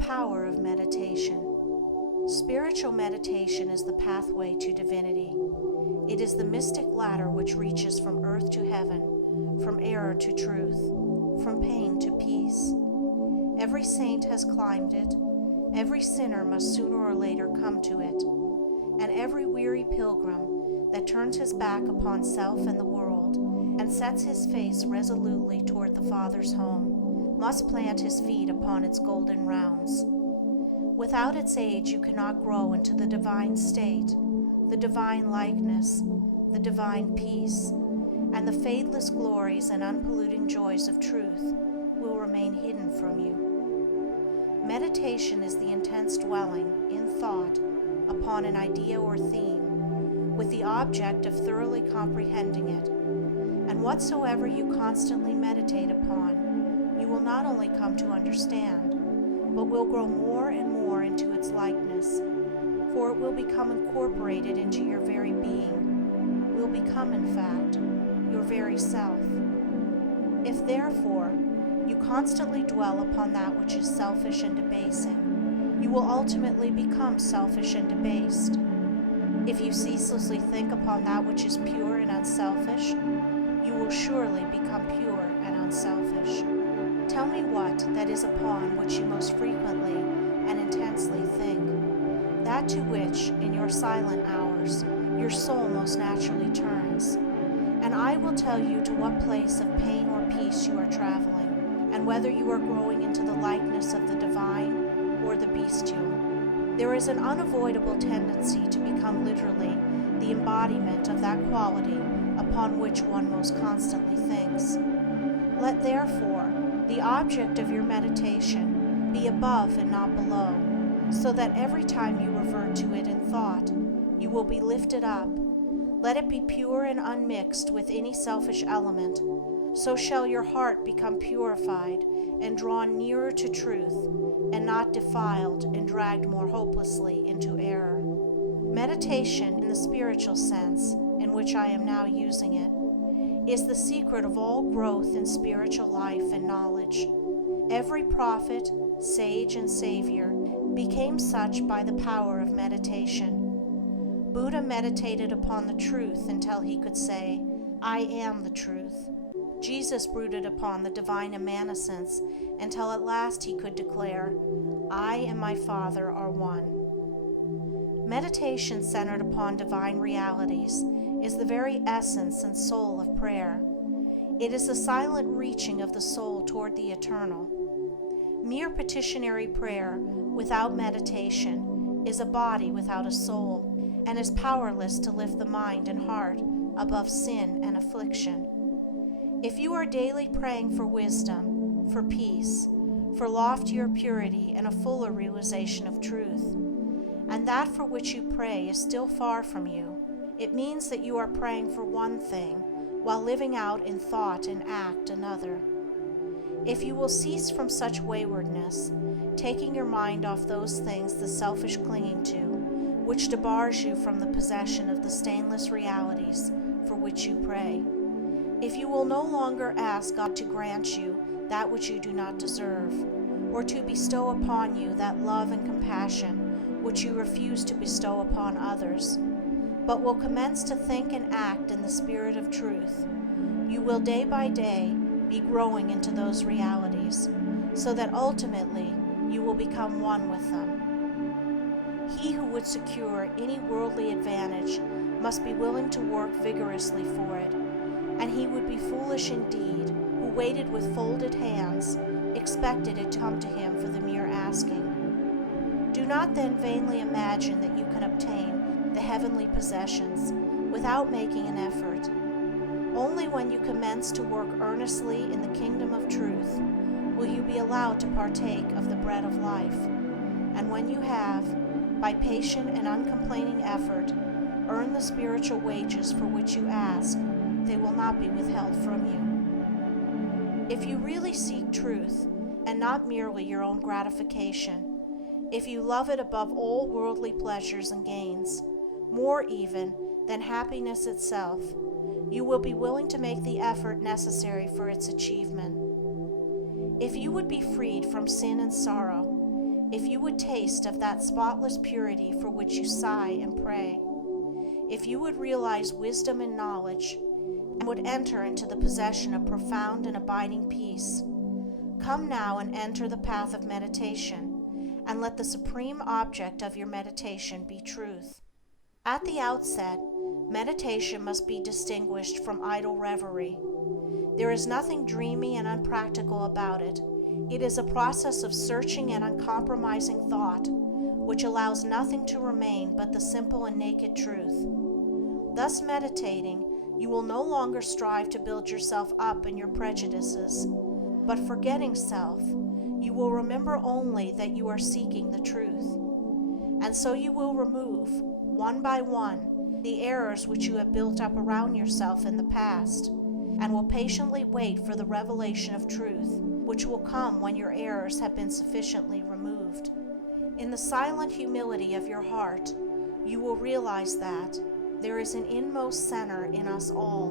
power of meditation. Spiritual meditation is the pathway to divinity. It is the mystic ladder which reaches from earth to heaven, from error to truth, from pain to peace. Every saint has climbed it. Every sinner must sooner or later come to it. And every weary pilgrim that turns his back upon self and the world and sets his face resolutely toward the Father's home must plant his feet upon its golden rounds. Without its aid you cannot grow into the divine state, the divine likeness, the divine peace, and the fadeless glories and unpolluting joys of truth will remain hidden from you. Meditation is the intense dwelling, in thought, upon an idea or theme, with the object of thoroughly comprehending it. And whatsoever you constantly meditate upon, you will not only come to understand, but will grow more and more into its likeness, for it will become incorporated into your very being, will become, in fact, your very self. If, therefore, you constantly dwell upon that which is selfish and debasing, you will ultimately become selfish and debased. If you ceaselessly think upon that which is pure and unselfish, you will surely become pure and unselfish. Tell me what that is upon which you most frequently and intensely think, that to which, in your silent hours, your soul most naturally turns, and I will tell you to what place of pain or peace you are traveling, and whether you are growing into the likeness of the divine or the bestial. There is an unavoidable tendency to become literally the embodiment of that quality upon which one most constantly thinks. Let therefore the object of your meditation be above and not below, so that every time you revert to it in thought, you will be lifted up. Let it be pure and unmixed with any selfish element. So shall your heart become purified and drawn nearer to truth, and not defiled and dragged more hopelessly into error. Meditation, in the spiritual sense in which I am now using it, is the secret of all growth in spiritual life and knowledge. Every prophet, sage, and savior became such by the power of meditation. Buddha meditated upon the truth until he could say, "I am the truth." Jesus brooded upon the divine immanence until at last he could declare, "I and my Father are one." Meditation centered upon divine realities is the very essence and soul of prayer. It is the silent reaching of the soul toward the eternal. Mere petitionary prayer without meditation is a body without a soul, and is powerless to lift the mind and heart above sin and affliction. If you are daily praying for wisdom, for peace, for loftier purity and a fuller realization of truth, and that for which you pray is still far from you, it means that you are praying for one thing while living out in thought and act another. If you will cease from such waywardness, taking your mind off those things the selfish clinging to, which debars you from the possession of the stainless realities for which you pray, if you will no longer ask God to grant you that which you do not deserve, or to bestow upon you that love and compassion which you refuse to bestow upon others, but will commence to think and act in the spirit of truth, you will day by day be growing into those realities, so that ultimately you will become one with them. He who would secure any worldly advantage must be willing to work vigorously for it, and he would be foolish indeed who waited with folded hands, expected it to come to him for the mere asking. Do not then vainly imagine that you can obtain the heavenly possessions without making an effort. Only when you commence to work earnestly in the kingdom of truth will you be allowed to partake of the bread of life, and when you have, by patient and uncomplaining effort, earned the spiritual wages for which you ask, they will not be withheld from you. If you really seek truth, and not merely your own gratification, if you love it above all worldly pleasures and gains, more even than happiness itself, you will be willing to make the effort necessary for its achievement. If you would be freed from sin and sorrow, if you would taste of that spotless purity for which you sigh and pray, if you would realize wisdom and knowledge, and would enter into the possession of profound and abiding peace, come now and enter the path of meditation, and let the supreme object of your meditation be truth. At the outset, meditation must be distinguished from idle reverie. There is nothing dreamy and unpractical about it. It is a process of searching and uncompromising thought, which allows nothing to remain but the simple and naked truth. Thus meditating, you will no longer strive to build yourself up in your prejudices, but forgetting self, you will remember only that you are seeking the truth. And so you will remove, one by one, the errors which you have built up around yourself in the past, and will patiently wait for the revelation of truth, which will come when your errors have been sufficiently removed. In the silent humility of your heart, you will realize that there is an inmost center in us all,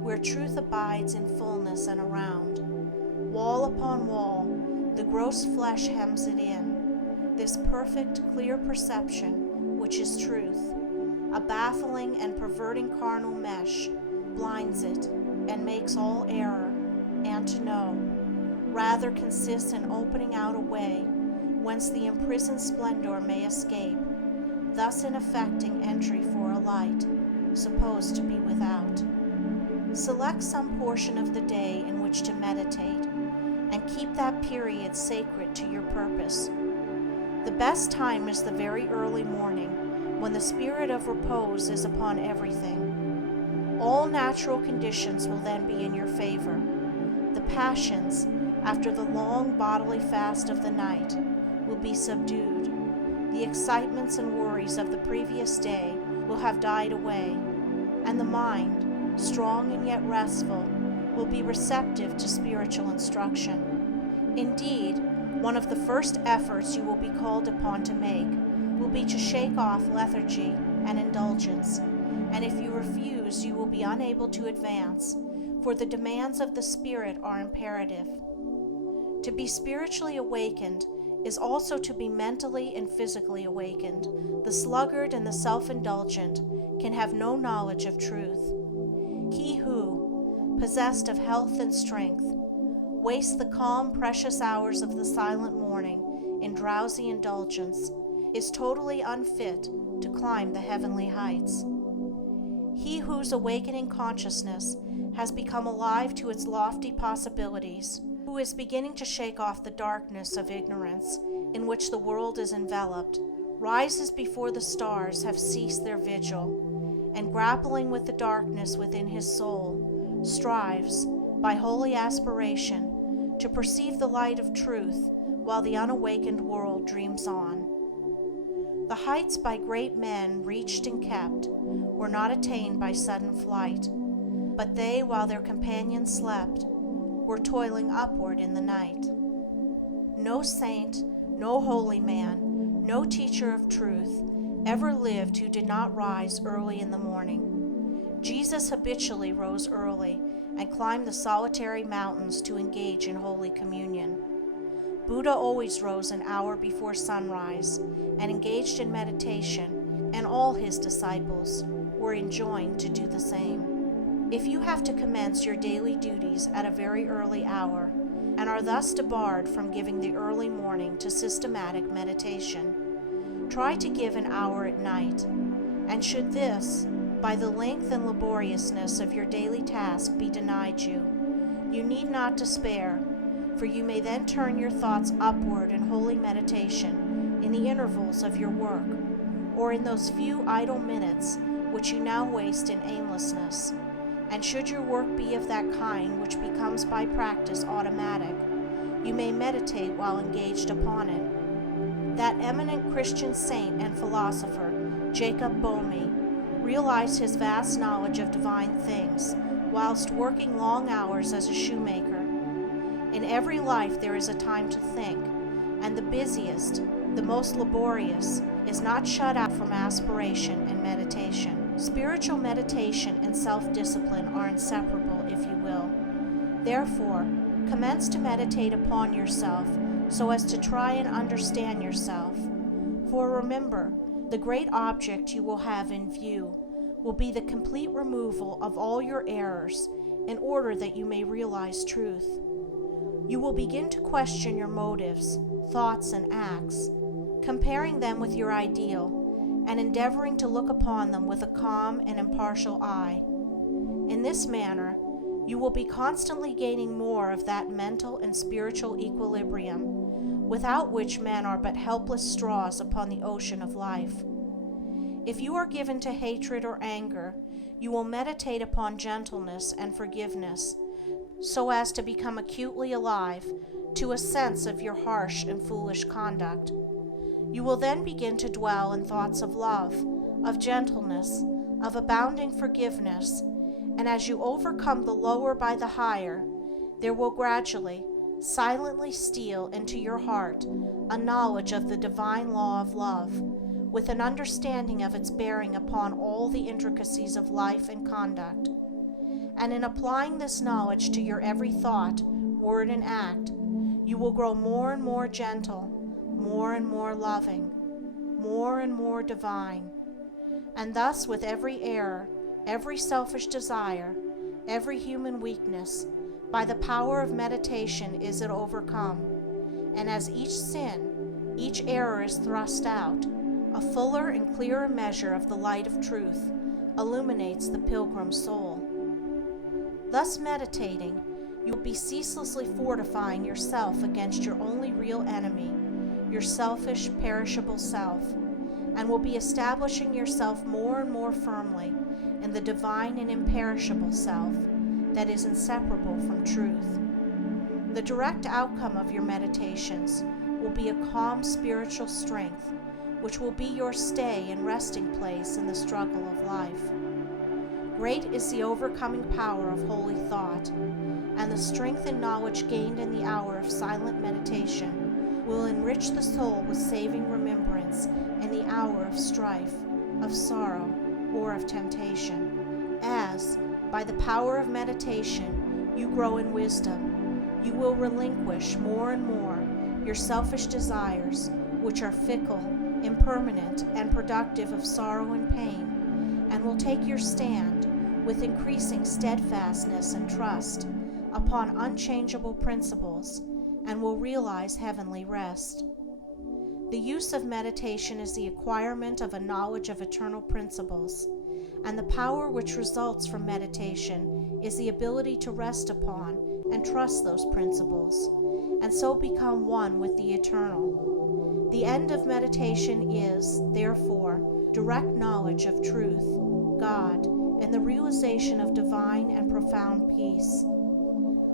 where truth abides in fullness and around. Wall upon wall, the gross flesh hems it in. This perfect, clear perception, which is truth, a baffling and perverting carnal mesh, blinds it and makes all error, and to know, rather consists in opening out a way whence the imprisoned splendor may escape, thus in effecting entry for a light, supposed to be without. Select some portion of the day in which to meditate, and keep that period sacred to your purpose. The best time is the very early morning, when the spirit of repose is upon everything. All natural conditions will then be in your favor. The passions, after the long bodily fast of the night, will be subdued. The excitements and worries of the previous day will have died away, and the mind, strong and yet restful, will be receptive to spiritual instruction. Indeed, one of the first efforts you will be called upon to make will be to shake off lethargy and indulgence, and if you refuse, you will be unable to advance, for the demands of the Spirit are imperative. To be spiritually awakened is also to be mentally and physically awakened. The sluggard and the self-indulgent can have no knowledge of truth. He who, possessed of health and strength, wastes the calm, precious hours of the silent morning in drowsy indulgence is totally unfit to climb the heavenly heights. He whose awakening consciousness has become alive to its lofty possibilities, who is beginning to shake off the darkness of ignorance in which the world is enveloped, rises before the stars have ceased their vigil, and grappling with the darkness within his soul, strives, by holy aspiration, to perceive the light of truth while the unawakened world dreams on. The heights by great men reached and kept were not attained by sudden flight, but they, while their companions slept, were toiling upward in the night. No saint, no holy man, no teacher of truth ever lived who did not rise early in the morning. Jesus habitually rose early and climbed the solitary mountains to engage in Holy Communion. Buddha always rose an hour before sunrise and engaged in meditation, and all his disciples were enjoined to do the same. If you have to commence your daily duties at a very early hour, and are thus debarred from giving the early morning to systematic meditation, try to give an hour at night, and should this, by the length and laboriousness of your daily task, be denied you, you need not despair, for you may then turn your thoughts upward in holy meditation in the intervals of your work, or in those few idle minutes which you now waste in aimlessness. And should your work be of that kind which becomes by practice automatic, you may meditate while engaged upon it. That eminent Christian saint and philosopher, Jacob Boehme, realized his vast knowledge of divine things whilst working long hours as a shoemaker. In every life there is a time to think, and the busiest, the most laborious, is not shut out from aspiration and meditation. Spiritual meditation and self-discipline are inseparable, if you will. Therefore, commence to meditate upon yourself so as to try and understand yourself. For remember, the great object you will have in view will be the complete removal of all your errors in order that you may realize truth. You will begin to question your motives, thoughts, and acts, comparing them with your ideal and endeavoring to look upon them with a calm and impartial eye. In this manner, you will be constantly gaining more of that mental and spiritual equilibrium, without which men are but helpless straws upon the ocean of life. If you are given to hatred or anger, you will meditate upon gentleness and forgiveness, so as to become acutely alive to a sense of your harsh and foolish conduct. You will then begin to dwell in thoughts of love, of gentleness, of abounding forgiveness, and as you overcome the lower by the higher, there will gradually, silently steal into your heart a knowledge of the divine law of love, with an understanding of its bearing upon all the intricacies of life and conduct. And in applying this knowledge to your every thought, word, and act, you will grow more and more gentle, more and more loving, more and more divine. And thus with every error, every selfish desire, every human weakness, by the power of meditation is it overcome. And as each sin, each error is thrust out, a fuller and clearer measure of the light of truth illuminates the pilgrim's soul. Thus meditating, you will be ceaselessly fortifying yourself against your only real enemy, your selfish, perishable self, and will be establishing yourself more and more firmly in the divine and imperishable self that is inseparable from truth. The direct outcome of your meditations will be a calm spiritual strength, which will be your stay and resting place in the struggle of life. Great is the overcoming power of holy thought, and the strength and knowledge gained in the hour of silent meditation will enrich the soul with saving remembrance in the hour of strife, of sorrow, or of temptation. As, by the power of meditation, you grow in wisdom, you will relinquish more and more your selfish desires, which are fickle, impermanent, and productive of sorrow and pain, and will take your stand with increasing steadfastness and trust upon unchangeable principles, and will realize heavenly rest. The use of meditation is the acquirement of a knowledge of eternal principles, and the power which results from meditation is the ability to rest upon and trust those principles, and so become one with the eternal. The end of meditation is, therefore, direct knowledge of truth, God, and the realization of divine and profound peace.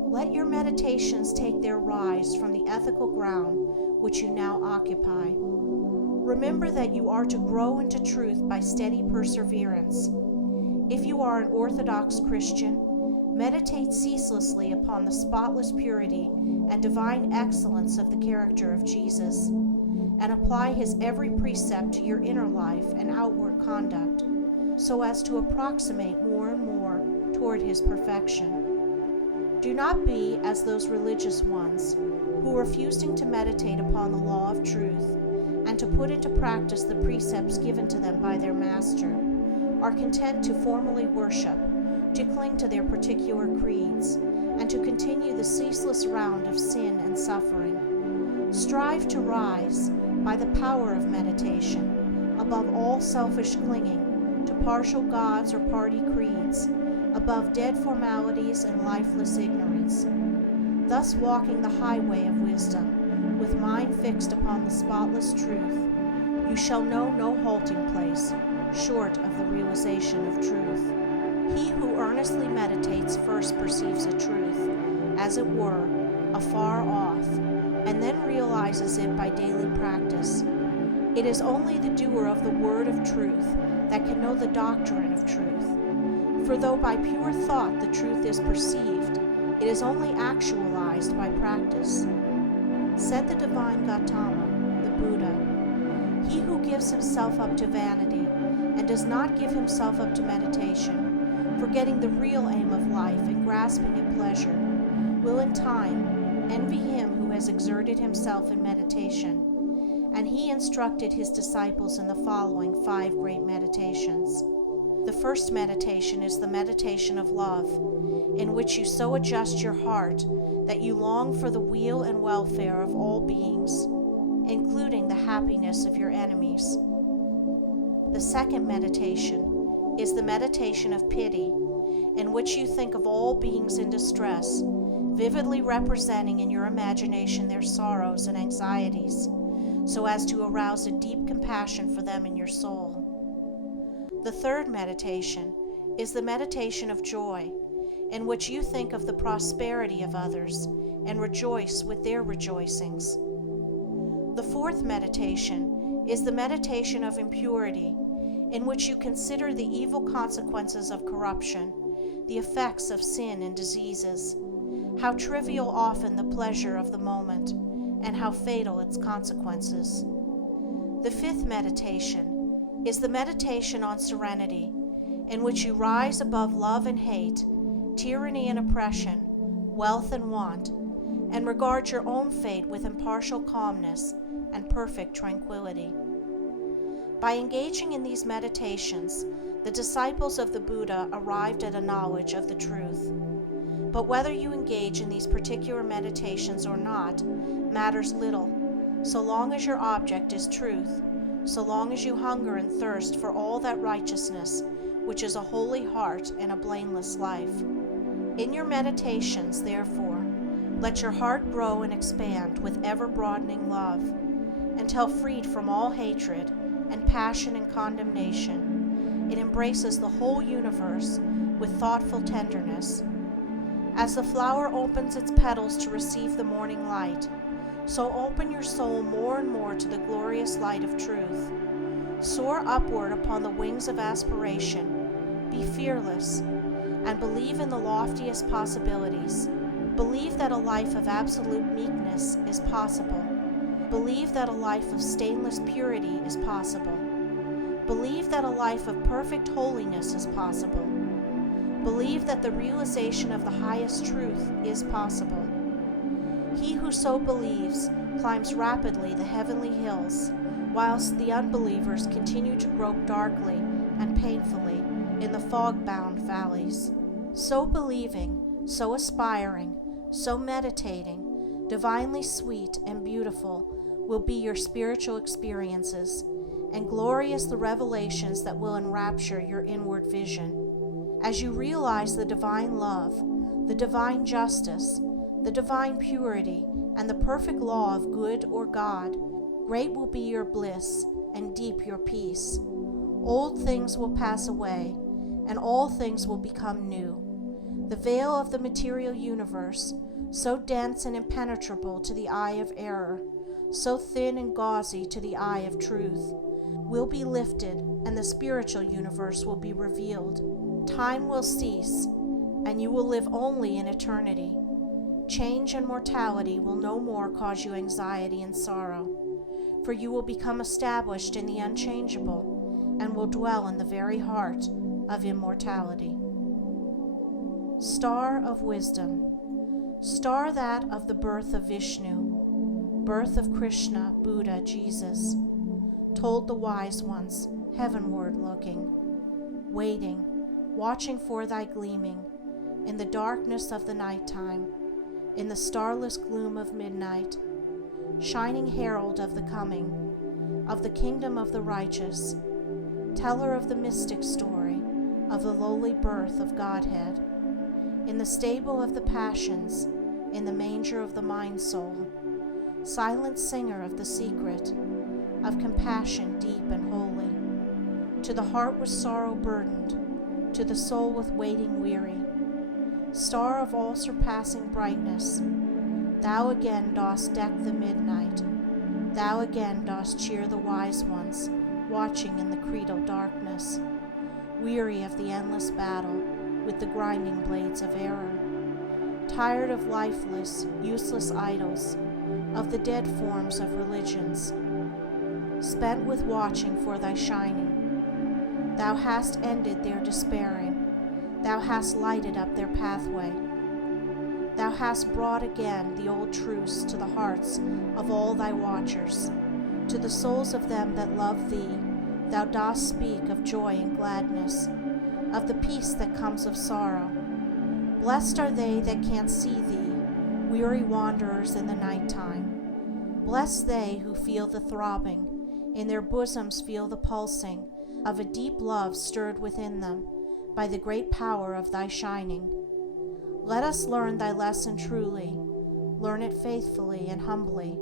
Let your meditations take their rise from the ethical ground which you now occupy. Remember that you are to grow into truth by steady perseverance. If you are an Orthodox Christian, meditate ceaselessly upon the spotless purity and divine excellence of the character of Jesus, and apply his every precept to your inner life and outward conduct, so as to approximate more and more toward his perfection. Do not be as those religious ones who, refusing to meditate upon the law of truth and to put into practice the precepts given to them by their master, are content to formally worship, to cling to their particular creeds, and to continue the ceaseless round of sin and suffering. Strive to rise, by the power of meditation, above all selfish clinging to partial gods or party creeds, above dead formalities and lifeless ignorance. Thus walking the highway of wisdom, with mind fixed upon the spotless truth, you shall know no halting place, short of the realization of truth. He who earnestly meditates first perceives a truth, as it were, afar off, and then realizes it by daily practice. It is only the doer of the word of truth that can know the doctrine of truth. For though by pure thought the truth is perceived, it is only actualized by practice. Said the divine Gautama, the Buddha, he who gives himself up to vanity and does not give himself up to meditation, forgetting the real aim of life and grasping at pleasure, will in time, Envy him who has exerted himself in meditation, and he instructed his disciples in the following 5 great meditations. The first meditation is the meditation of love, in which you so adjust your heart that you long for the weal and welfare of all beings, including the happiness of your enemies. The second meditation is the meditation of pity, in which you think of all beings in distress, vividly representing in your imagination their sorrows and anxieties, so as to arouse a deep compassion for them in your soul. The third meditation is the meditation of joy, in which you think of the prosperity of others and rejoice with their rejoicings. The fourth meditation is the meditation of impurity, in which you consider the evil consequences of corruption, the effects of sin and diseases, how trivial often the pleasure of the moment, and how fatal its consequences. The fifth meditation is the meditation on serenity, in which you rise above love and hate, tyranny and oppression, wealth and want, and regard your own fate with impartial calmness and perfect tranquility. By engaging in these meditations, the disciples of the Buddha arrived at a knowledge of the truth. But whether you engage in these particular meditations or not matters little, so long as your object is truth, so long as you hunger and thirst for all that righteousness, which is a holy heart and a blameless life. In your meditations, therefore, let your heart grow and expand with ever-broadening love, until freed from all hatred and passion and condemnation, it embraces the whole universe with thoughtful tenderness. As the flower opens its petals to receive the morning light, so open your soul more and more to the glorious light of truth. Soar upward upon the wings of aspiration, be fearless, and believe in the loftiest possibilities. Believe that a life of absolute meekness is possible. Believe that a life of stainless purity is possible. Believe that a life of perfect holiness is possible. Believe that the realization of the highest truth is possible. He who so believes climbs rapidly the heavenly hills, whilst the unbelievers continue to grope darkly and painfully in the fog-bound valleys. So believing, so aspiring, so meditating, divinely sweet and beautiful will be your spiritual experiences, and glorious the revelations that will enrapture your inward vision. As you realize the divine love, the divine justice, the divine purity, and the perfect law of good or God, great will be your bliss and deep your peace. Old things will pass away, and all things will become new. The veil of the material universe, so dense and impenetrable to the eye of error, so thin and gauzy to the eye of truth, will be lifted, and the spiritual universe will be revealed. Time will cease, and you will live only in eternity. Change and mortality will no more cause you anxiety and sorrow, for you will become established in the unchangeable and will dwell in the very heart of immortality. Star of Wisdom, star that of the birth of Vishnu, birth of Krishna, Buddha, Jesus, told the wise ones, heavenward looking, waiting, watching for thy gleaming, in the darkness of the nighttime, in the starless gloom of midnight, shining herald of the coming, of the kingdom of the righteous, teller of the mystic story, of the lowly birth of Godhead, in the stable of the passions, in the manger of the mind-soul, silent singer of the secret, of compassion deep and holy, to the heart with sorrow burdened, to the soul with waiting weary, star of all surpassing brightness, thou again dost deck the midnight, thou again dost cheer the wise ones, watching in the creedal darkness, weary of the endless battle with the grinding blades of error, tired of lifeless, useless idols, of the dead forms of religions, spent with watching for thy shining. Thou hast ended their despairing, thou hast lighted up their pathway. Thou hast brought again the old truths to the hearts of all thy watchers. To the souls of them that love thee, thou dost speak of joy and gladness, of the peace that comes of sorrow. Blessed are they that can see thee, weary wanderers in the night-time. Blessed they who feel the throbbing, in their bosoms feel the pulsing of a deep love stirred within them by the great power of thy shining. Let us learn thy lesson truly, learn it faithfully and humbly,